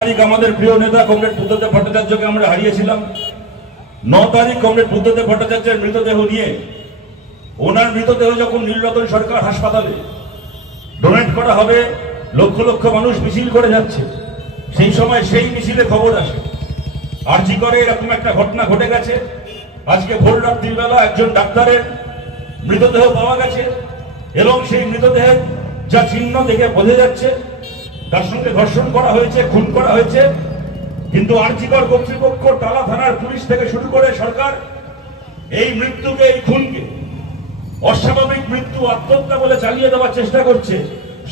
আমাদের প্রিয় নেতা কমরেড বুদ্ধদেব ভট্টাচার্যকে আমরা হারিয়েছিলাম। 9 তারিখ কমরেড বুদ্ধদেব ভট্টাচার্যের মৃতদেহ নিয়ে ওনার মৃতদেহ যখন নীলরতন সরকার হাসপাতালে ডোনেট করা হবে, লক্ষ লক্ষ মানুষ মিছিল করে যাচ্ছে, সেই সময় সেই মিছিলে খবর আসে আরজি করে এরকম একটা ঘটনা ঘটে গেছে। আজকে ভোর রাত্রির বেলা একজন ডাক্তারের মৃতদেহ পাওয়া গেছে এবং সেই মৃতদেহের যা চিহ্ন দেখে বোঝা যাচ্ছে তার সঙ্গে ধর্ষণ করা হয়েছে, খুন করা হয়েছে। কিন্তু আরজিকর কর্তৃপক্ষ, টালা থানার পুলিশ থেকে শুরু করে সরকার এই মৃত্যুকে, এই খুনকে অস্বাভাবিক মৃত্যু, আত্মহত্যা বলে চালিয়ে দেওয়ার চেষ্টা করছে।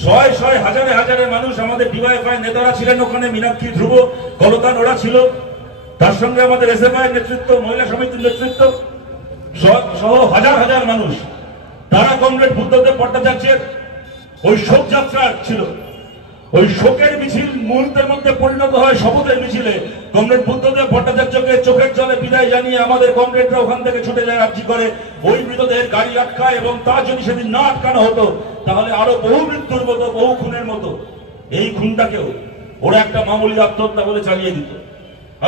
শয়ে শয়ে হাজারে হাজারে মানুষ, আমাদের ডিওয়াইএফআই নেতারা ছিলেন ওখানে, মীনাক্ষী, ধ্রুব, কলতান ওরা ছিল, তার সঙ্গে আমাদের এসএফআই নেতৃত্ব, মহিলা সমিতির নেতৃত্ব সহ হাজার হাজার মানুষ, তারা কমরেড বুদ্ধদেব ভট্টাচার্যের ওই শোকযাত্রা ছিল। ওই শোকের মিছিল মুহূর্তের মধ্যে পরিণত হয় শপথের মিছিলে। কমরেড বুদ্ধদেব ভট্টাচার্যকে চোখের জলে বিদায় জানিয়ে আমাদের কমরেডরা ওখান থেকে ছুটে যায় আরজি করে, ওই মৃতদেহের গাড়ি আটকায় এবং তা যদি সেদিন না আটকানো হতো তাহলে আরো বহু মৃত্যুর মতো, বহু খুনের মতো এই খুনটাকেও ওরা একটা মামুলি আত্মহত্যা বলে চালিয়ে দিত।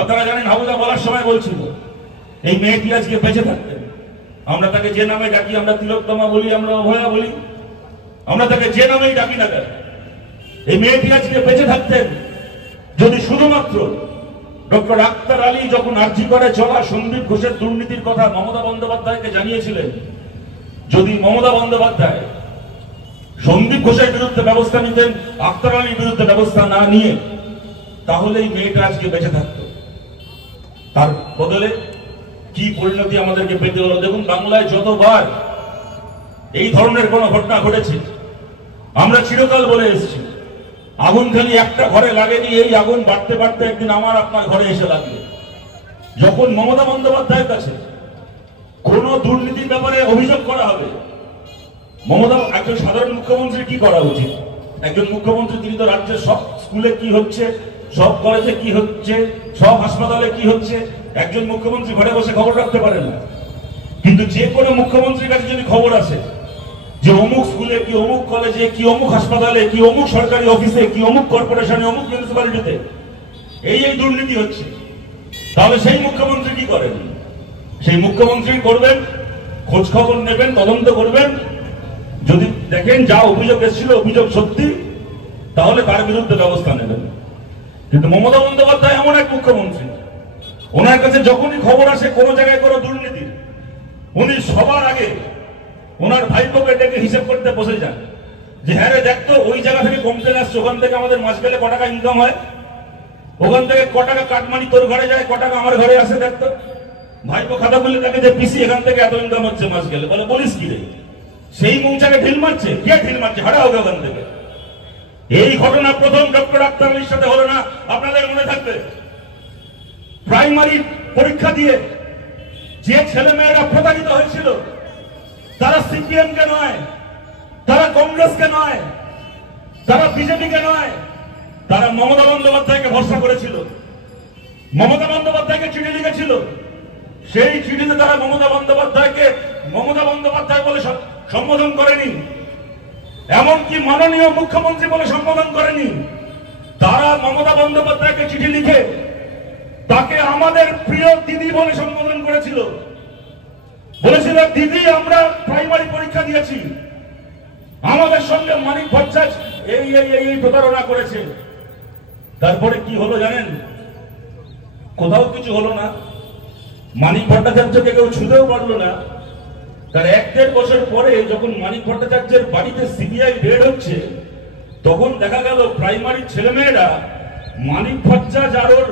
আপনারা জানেন, হাবুদা বলার সময় বলছিল এই মেয়েটি আজকে বেঁচে থাকতেন, আমরা তাকে যে নামে ডাকি, আমরা তিলোত্তমা বলি, আমরা অভয়া বলি, আমরা তাকে যে নামেই ডাকি না কেন, এই মেয়েটি আজকে বেঁচে থাকতেন যদি শুধুমাত্র ডক্টর আক্তার আলী যখন আরজি করে চলা সন্দীপ ঘোষের দুর্নীতির কথা মমতা বন্দ্যোপাধ্যায়কে জানিয়েছিলেন, যদি মমতা বন্দ্যোপাধ্যায় সন্দীপ ঘোষের বিরুদ্ধে ব্যবস্থা নিতেন, আক্তার আলীর বিরুদ্ধে ব্যবস্থা না নিয়ে, তাহলে এই মেয়েটা আজকে বেঁচে থাকত। তার বদলে কি পরিণতি আমাদেরকে পেতে হলো। দেখুন, বাংলায় যতবার এই ধরনের কোন ঘটনা ঘটেছে আমরা চিরকাল বলে এসেছি, আগুন খালি একটা ঘরে লাগেনি, এই আগুন বাড়তে বাড়তে একদিন আমার আপনার ঘরে এসে লাগবে। যখন মমতা বন্দ্যোপাধ্যায়ের কাছে কোন দুর্নীতির ব্যাপারে অভিযোগ করা হবে, মমতা, একজন সাধারণ মুখ্যমন্ত্রী কি করা উচিত? একজন মুখ্যমন্ত্রী, তিনি তো রাজ্যের সব স্কুলে কি হচ্ছে, সব কলেজে কি হচ্ছে, সব হাসপাতালে কি হচ্ছে, একজন মুখ্যমন্ত্রী ঘরে বসে খবর রাখতে পারেন না। কিন্তু যে কোনো মুখ্যমন্ত্রীর কাছে যদি খবর আসে যে অমুক স্কুলে কি, অমুক কলেজে কি, অমুক হাসপাতালে কি, অমুক সরকারি অফিসে কি, অমুক কর্পোরেশনে, অমুক মিউনিসিপ্যালিটিতে এই দুর্নীতি হচ্ছে, তাহলে সেই মুখ্যমন্ত্রী কি করেন? সেই মুখ্যমন্ত্রী করবেন, খোঁজ খবর নেবেন, তদন্ত করবেন, যদি দেখেন যা অভিযোগ এসেছিল অভিযোগ সত্যি, তাহলে তার বিরুদ্ধে ব্যবস্থা নেবেন। কিন্তু মমতা বন্দ্যোপাধ্যায় এমন এক মুখ্যমন্ত্রী, ওনার কাছে যখনই খবর আসে কোনো জায়গায় কোনো দুর্নীতি, উনি সবার আগে ওনার ভাইপোকে ডেকে হিসেব করতে বসে যান যে হ্যাঁ রে, দেখতো ওই জায়গা থেকে কমপ্লেন আসছে, ওখান থেকে আমাদের মাস গেলে ক টাকা ইনকাম হয়, ওখান থেকে ক টাকা কাটমানি তোর ঘরে যায়, ক টাকা আমার ঘরে আসে, দেখতো। ভাইপো খাতা বললে তাকে যে পিসি এখান থেকে এত ইনকাম হচ্ছে মাস গেলে, বলে বলিস কি রে, সেই মৌচাকে ঢিল মারছে, কে ঢিল মারছে, হারা হোক ওখান থেকে। এই ঘটনা প্রথম ডক্টর আক্তার আলীর সাথে হলো না, আপনাদের মনে থাকবে। প্রাইমারি পরীক্ষা দিয়ে যে ছেলে মেয়েরা প্রতারিত হয়েছিল তারা সিপিএম কে নয়, তারা কংগ্রেস কে নয়, তারা বিজেপি কে নয়, তারা মমতা বন্দ্যোপাধ্যায়কে ভরসা করেছিল, মমতা বন্দ্যোপাধ্যায়কে চিঠি লিখেছিল। সেই চিঠিতে তারা মমতা বন্দ্যোপাধ্যায় বলে সম্বোধন করেনি, এমনকি মাননীয় মুখ্যমন্ত্রী বলে সম্বোধন করেনি। তারা মমতা বন্দ্যোপাধ্যায়কে চিঠি লিখে তাকে আমাদের প্রিয় দিদি বলে সম্বোধন করেছিল, বলেছিল দিদি আমরা প্রাইমারি পরীক্ষা দিয়েছি, আমাদের সঙ্গে মানিক ভট্টাচার্য এই প্রতারণা করেছে। তারপরে কি হলো জানেন? কোথাও কিছু হলো না, মানিক ভট্টাচার্যকে কেউ ছুঁতেও পারলো না। তার 1-1.5 বছর পরে যখন মানিক ভট্টাচার্যের বাড়িতে সিবিআই রেড হচ্ছে, তখন দেখা গেল প্রাইমারি ছেলেমেয়েরা মানিক ভট্টাচার্য আর ওর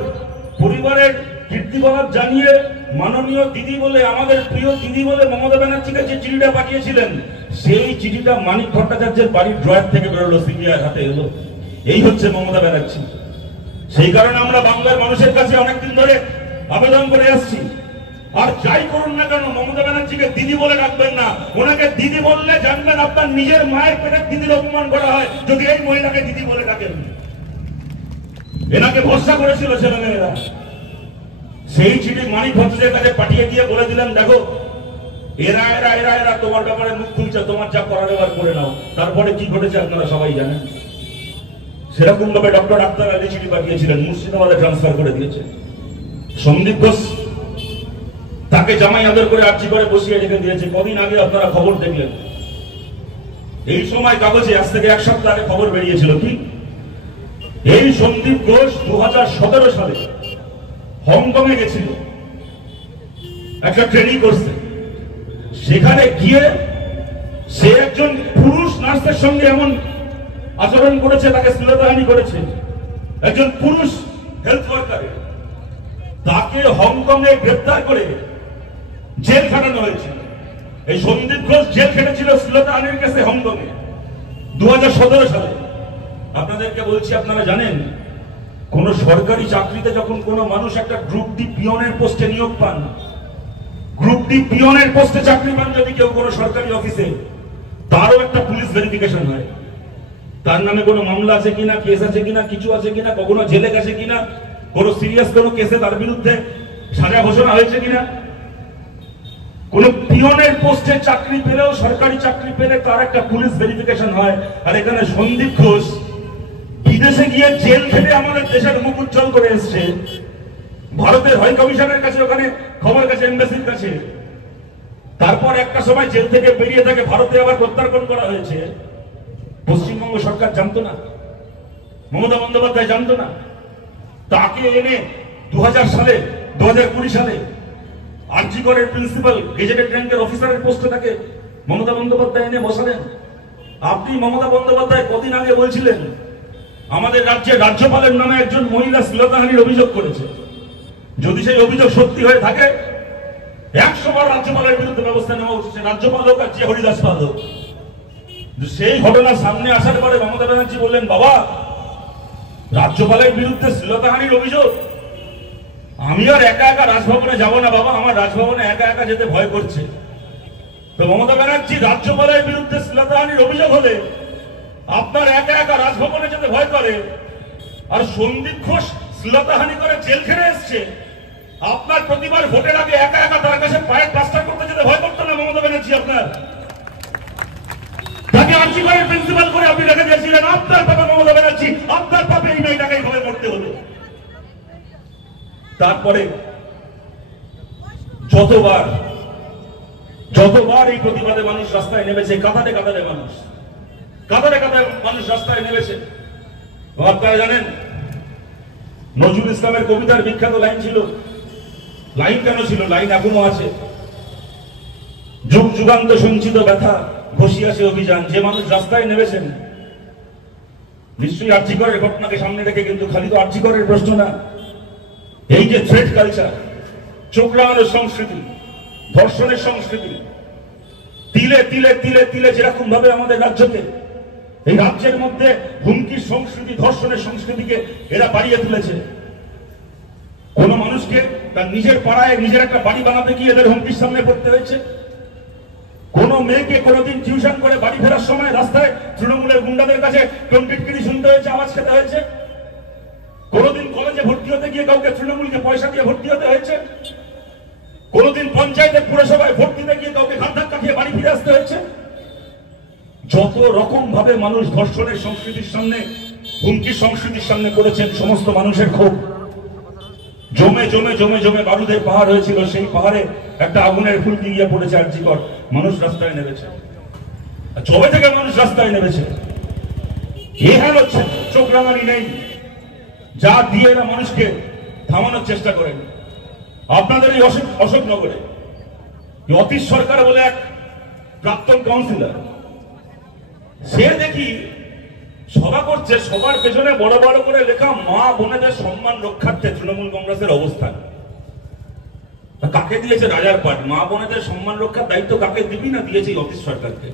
পরিবারের কীর্তিকলাপ জানিয়ে মাননীয় দিদি বলে, আমাদের প্রিয় দিদি বলে মমতা ব্যানার্জিকে যে চিঠিটা পাঠিয়েছিলেন, সেই চিঠিটা মানিক ভট্টাচার্যের বাড়ির ড্রয়ার থেকে বেরোলো, সিবিআই হাতে এলো। এই হচ্ছে মমতা ব্যানার্জি। সেই কারণে আমরা বাংলার মানুষের কাছে অনেকদিন ধরে আবেদন করে আসছি, আর যাই করুন না কেন মমতা ব্যানার্জিকে দিদি বলে ডাকবেন না। ওনাকে দিদি বললে জানবেন আপনার নিজের মায়ের পেটের দিদির অপমান করা হয় যদি এই মহিলাকে দিদি বলে ডাকেন। এনাকে ভরসা করেছিল ছেলেমেয়েরা, সেই চিঠি মানিক ভট্টাচার্যের কাছে পাঠিয়ে দিয়ে বলে দিলেন, দেখো এরা এরা এরা এরা তোমার ব্যাপারে মুখ খুলছে, তোমার যা করার এবার করে নাও। তারপরে কি ঘটেছে আপনারা সবাই জানেন। সেরকম ভাবে ডক্টর আক্তার আলী চিঠি পাঠিয়েছিলেন, মুর্শিদাবাদে ট্রান্সফার করে দিয়েছে। সন্দীপ ঘোষ তাকে জামাই আদর করে আর্জি করে বসিয়ে রেখে দিয়েছে। কদিন আগে আপনারা খবর দেখলেন, এই সময় কাগজে আজ থেকে এক সপ্তাহ আগে খবর বেরিয়েছিল কি এই সন্দীপ ঘোষ 2017 সালে হংকং এ গেছিল একটা ট্রেনিং করছে। সেখানে গিয়ে সে একজন পুরুষ নার্সের সঙ্গে এমন আচরণ করেছে, তাকে শ্লীলতাহানি করেছে। একজন পুরুষ হেলথ ওয়ার্কারের, তাকে হংকং এ গ্রেফতার করে জেল খাটানো হয়েছিল। এই সন্দীপ ঘোষ জেল খেটেছিল শ্লীলতাহানির কেসে হংকং এ 2017 সালে। আপনাদেরকে বলছি, আপনারা জানেন কোন সরকারি চাকরিতে যখন কোন মানুষ একটা গ্রুপ ডি পিয়নের পোস্টে নিয়োগ পান, গ্রুপ ডি পিয়নের পোস্টে চাকরি পান যদি কেউ কোনো সরকারি অফিসে, তারও একটা পুলিশ ভেরিফিকেশন হয়। তার নামে কোনো মামলা আছে কিনা, কেস আছে কিনা, কিছু আছে কিনা, কখনো জেলে গেছে কিনা, কোনো সিরিয়াস কোনো কেসে তার বিরুদ্ধে সাজা ঘোষণা হয়েছে কিনা। কোন পিয়নের পোস্টে চাকরি পেলেও, সরকারি চাকরি পেলে তার একটা পুলিশ ভেরিফিকেশন হয়। আর এখানে সন্দীপ ঘোষ বিদেশে গিয়ে জেল খেটে আমাদের দেশের মুখ উজ্জ্বল করে এসছে। ভারতের হাই কমিশনের কাছে, ওখানে খবর কাছে, এমবাসির কাছে। তারপর একটা সময় জেল থেকে বেরিয়ে তাকে ভারতে আবার প্রত্যার্পণ করা হয়েছে। পশ্চিমবঙ্গ সরকার জানতো না, মমতা বন্দ্যোপাধ্যায় জানতো না। তাকে এনে 2020 সালে আরজি করের প্রিন্সিপাল গেজেটেড র্যাঙ্কের অফিসারের পোস্টে তাকে মমতা বন্দ্যোপাধ্যায় এনে বসালেন। আপনি মমতা বন্দ্যোপাধ্যায় কদিন আগে বলছিলেন আমাদের রাজ্যে রাজ্যপালের নামে একজন মহিলা শ্লীলতাহানির অভিযোগ করেছে। যদি সেই অভিযোগ সত্যি হয়ে থাকে 100 বার রাজ্যপালের বিরুদ্ধে ব্যবস্থা নেওয়া উচিত। রাজ্যপাল হোক আর যে হরিদাস পাল হোক। সেই ঘটনা সামনে আসার পরে মমতা ব্যানার্জি বললেন, বাবা রাজ্যপালের বিরুদ্ধে শ্লীলতাহানির অভিযোগ, আমি আর একা একা রাজভবনে যাব না বাবা, আমার রাজভবনে একা একা যেতে ভয় করছে। তো মমতা ব্যানার্জি, রাজ্যপালের বিরুদ্ধে শ্লীলতাহানির অভিযোগ হলে আপনার একা একা রাজভবনে যেতে ভয় করে, আর সন্দীপ ঘোষ শ্লীলতাহানি করে জেল খেটে এসছে, আপনার প্রতিবার ভোটের আগে একা একা তার কাছে পায়ের প্লাস্টার করতে যেতে ভয় করতো না মমতা ব্যানার্জি? আপনার তাকে আরজি করের প্রিন্সিপাল করে আপনি রেখে দিয়েছিলেন। আপনার পাপে মমতা ব্যানার্জি, আপনার পাপে এই মেয়েটাকে এইভাবে মরতে হলো। তারপরে যতবার এই প্রতিবাদে মানুষ রাস্তায় নেমেছে, কাতারে কাতারে মানুষ রাস্তায় নেমেছে। আপনারা জানেন নজরুল ইসলামের কবিতার বিখ্যাত লাইন ছিল, লাইন কেন ছিল, লাইন এখনো আছে, যুগ যুগান্ত সঞ্চিত ব্যথা ঘষিয়াছে অভিযান। যে মানুষ রাস্তায় নেমেছেন নিশ্চয়ই আরজি করের ঘটনাকে সামনে রেখে, কিন্তু খালি তো আরজি করের প্রশ্ন না, এই যে থ্রেট কালচার, চোখ লাগানোর সংস্কৃতি, ধর্ষণের সংস্কৃতি, তিলে তিলে তিলে তিলে যেরকম ভাবে আমাদের রাজ্যকে, এই রাজ্যের মধ্যে হুমকির সংস্কৃতি, ধর্ষণের সংস্কৃতিকে এরা বাড়িয়ে তুলেছে। কোন মানুষকে তার নিজের পাড়ায় নিজের একটা বাড়ি বানাতে গিয়ে এদের হুমকির সামনে পড়তে হয়েছে। কোন মেয়েকে কোনোদিন টিউশন করে বাড়ি ফেরার সময় রাস্তায় তৃণমূলের গুন্ডাদের কাছে কমপ্লিটকিরি শুনতে হয়েছে, আওয়াজ খেতে হয়েছে। কোনদিন কলেজে ভর্তি হতে গিয়ে কাউকে তৃণমূলকে পয়সা দিয়ে ভর্তি হতে হয়েছে। কোনদিন পঞ্চায়েতের পুরসভায় ভোট দিতে গিয়ে কাউকে ঘাট ধাক্কা খেয়ে বাড়ি ফিরে আসতে হয়েছে। যত রকম ভাবে মানুষ ধর্ষণের সংস্কৃতির সামনে, হুমকির সংস্কৃতির সামনে করেছেন, সমস্ত মানুষের ক্ষোভ জমে জমে জমে জমে বারুদের পাহাড় হয়েছিল। সেই পাহাড়ে একটা আগুনের ফুলকি গিয়ে পড়েছে আরজি কর। মানুষ রাস্তায় নেমেছে, জবে থেকে মানুষ রাস্তায় নেমেছে। এ হাল হচ্ছে, চোখ রাঙানি নেই, যা দিয়ে এরা মানুষকে থামানোর চেষ্টা করেন। আপনাদের এই অশোকনগরে অতীশ সরকার বলে এক প্রাক্তন কাউন্সিলর, সে দেখি সভা করছে, সবার পেছনে বড় বড় করে লেখা মা বোনেদের সম্মান রক্ষার্থে তৃণমূল কংগ্রেসের অবস্থান। কাকে দিয়েছে রাজার পাট? মা বোনেদের সম্মান রক্ষার দায়িত্ব কাকে দিবি না দিয়েছে অতীশ সরকারকে।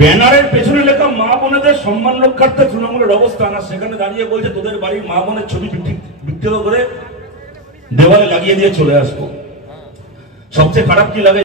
ব্যানারের পেছনে লেখা মা বোনেদের সম্মান রক্ষার্থে তৃণমূলের অবস্থান, আর সেখানে দাঁড়িয়ে বলছে তোদের বাড়ির মা বোনের ছবি বিকৃত করে দেওয়ালে লাগিয়ে দিয়ে চলে আসবো। সবচেয়ে খারাপ কি লাগে?